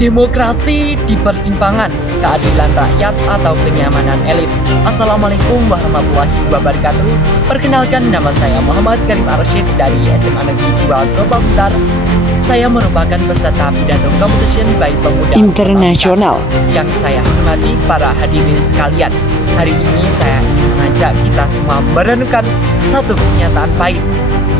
Demokrasi di persimpangan, keadilan rakyat atau kenyamanan elit. Assalamualaikum warahmatullahi wabarakatuh. Perkenalkan, nama saya Muhammad Karim Arsyid dari SMA Negeri 2 Gobang Utara. Saya merupakan peserta pidato competition by pemuda internasional. Yang saya hormati para hadirin sekalian, hari ini saya ingin mengajak kita semua merenungkan satu kenyataan pahit.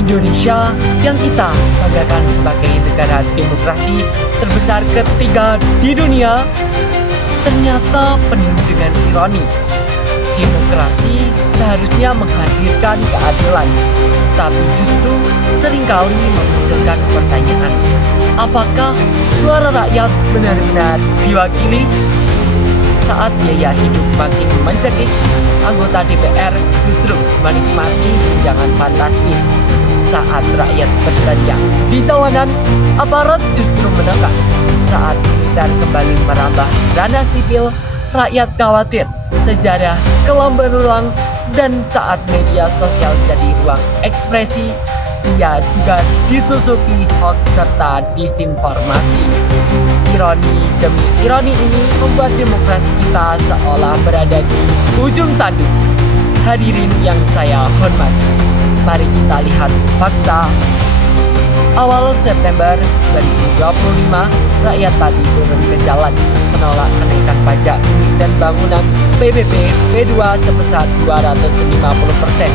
Indonesia yang kita banggakan sebagai negara demokrasi terbesar ketiga di dunia ternyata penuh dengan ironi. Demokrasi seharusnya menghadirkan keadilan, tapi justru seringkali memunculkan pertanyaan, apakah suara rakyat benar-benar diwakili? Saat biaya hidup makin mencekik, anggota DPR justru menikmati tunjangan fantastis. Saat rakyat berteriak di jalanan, aparat justru menekan. Saat militer kembali merambah ranah sipil, rakyat khawatir sejarah kelam berulang. Dan saat media sosial jadi ruang ekspresi, ia juga disusupi hoax serta disinformasi. Ironi demi ironi ini membuat demokrasi kita seolah berada di ujung tanduk. Hadirin yang saya hormati, mari kita lihat fakta. Awal September 2025, rakyat tadi turun ke jalan menolak kenaikan pajak bumi dan bangunan PBB B2 sebesar 250%.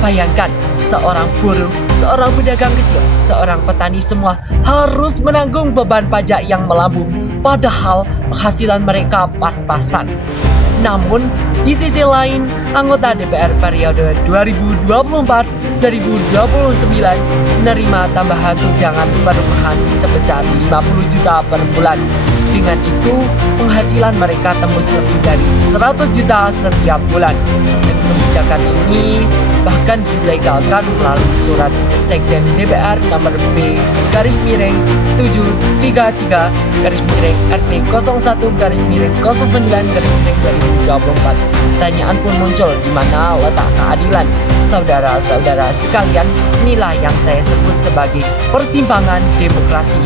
Bayangkan, seorang buruh, seorang pedagang kecil, seorang petani semua harus menanggung beban pajak yang melambung, padahal penghasilan mereka pas-pasan. Namun, di sisi lain, anggota DPR periode 2024-2029 menerima tambahan tunjangan perumahan sebesar 50 juta per bulan. Dengan itu, penghasilan mereka tembus lebih dari 100 juta setiap bulan. Dan kebijakan ini bahkan dilegalkan melalui surat Sekjen DPR nomor B-RT01-RT09-09-2024. Pertanyaan pun muncul, di mana letak keadilan? Saudara-saudara sekalian, inilah yang saya sebut sebagai persimpangan demokrasi.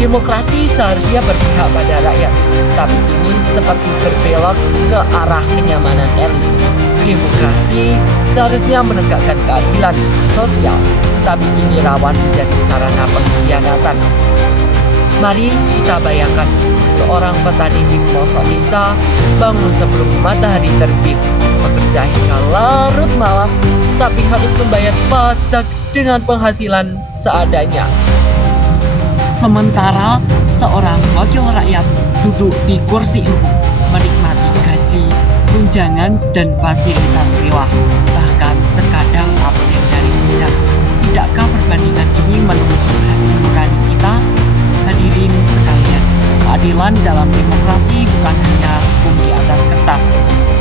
Demokrasi seharusnya berpihak pada rakyat, tapi ini seperti berbelok ke arah kenyamanan elit. Demokrasi seharusnya menegakkan keadilan sosial, tapi ini rawan menjadi sarana pengkhianatan. Mari kita bayangkan, seorang petani di pelosok desa bangun sebelum matahari terbit, bekerja hingga larut malam, tapi harus membayar pajak dengan penghasilan seadanya. Sementara seorang wakil rakyat duduk di kursi empuk, menikmati gaji, tunjangan, dan fasilitas mewah, bahkan terkadang absen dari sidang. Tidakkah perbandingan ini menusuk hati nurani kita? Hadirin sekalian, keadilan dalam demokrasi bukan hanya hukum di atas kertas,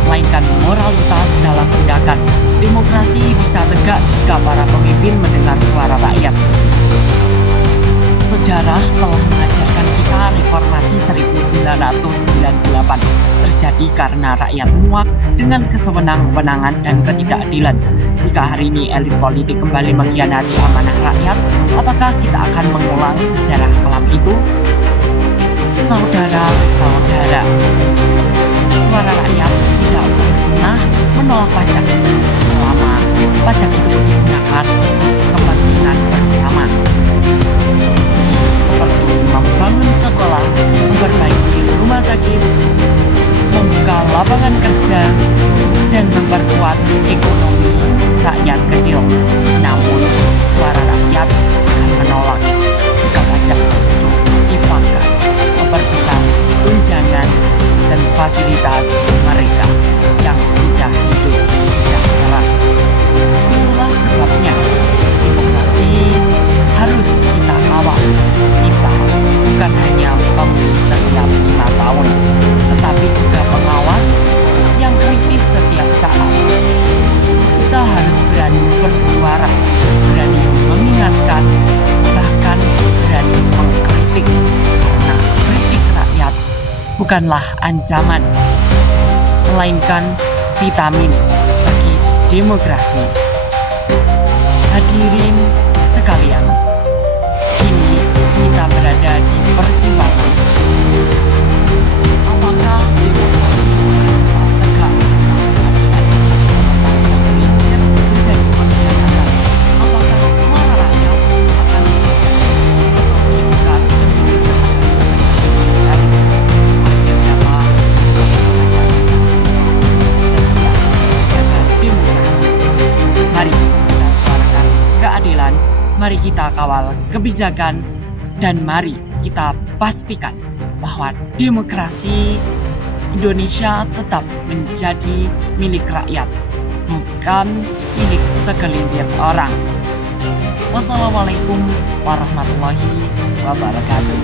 melainkan moralitas dalam tindakan. Demokrasi bisa tegak jika para pemimpin mendengar suara rakyat. Sejarah telah mengajarkan kita reformasi 1998 terjadi karena rakyat muak dengan kesewenang-wenangan dan ketidakadilan. Jika hari ini elit politik kembali mengkhianati amanah rakyat, apakah kita akan mengulang sejarah kelam itu? Saudara-saudara, suara rakyat tidak pernah menolak pajak selama pajak itu digunakan kepentingan bersama, seperti membangun sekolah, memperbaiki rumah sakit, membuka lapangan kerja, dan memperkuat ekonomi rakyat kecil. Namun, suara rakyat akan menolak jika pajak justru dipakai memperbesar tunjangan dan fasilitas mereka yang sudah hidup sejahtera. Itulah sebabnya demokrasi harus kita kawal. Kita bukan hanya pemilih setiap 5 tahun, tetapi juga pengawas yang kritis setiap saat. Kita harus berani bersuara, berani mengingatkan, bahkan berani mengkritik, karena kritik rakyat bukanlah ancaman, melainkan vitamin bagi demokrasi. Hadirin sekalian, kini kita kita berada di persimpangan. Apakah demokrasi tetap tegak atas keadilan? Apakah politik menjadi pengkhianatan? Apakah suara rakyat akan dibiarkan atau dibuka demi kepentingan? Akhir kata, saya menjaga demokrasi. Mari kita suarakan keadilan, mari kita kawal kebijakan, dan mari kita pastikan bahwa demokrasi Indonesia tetap menjadi milik rakyat, bukan milik segelintir orang. Wassalamualaikum warahmatullahi wabarakatuh.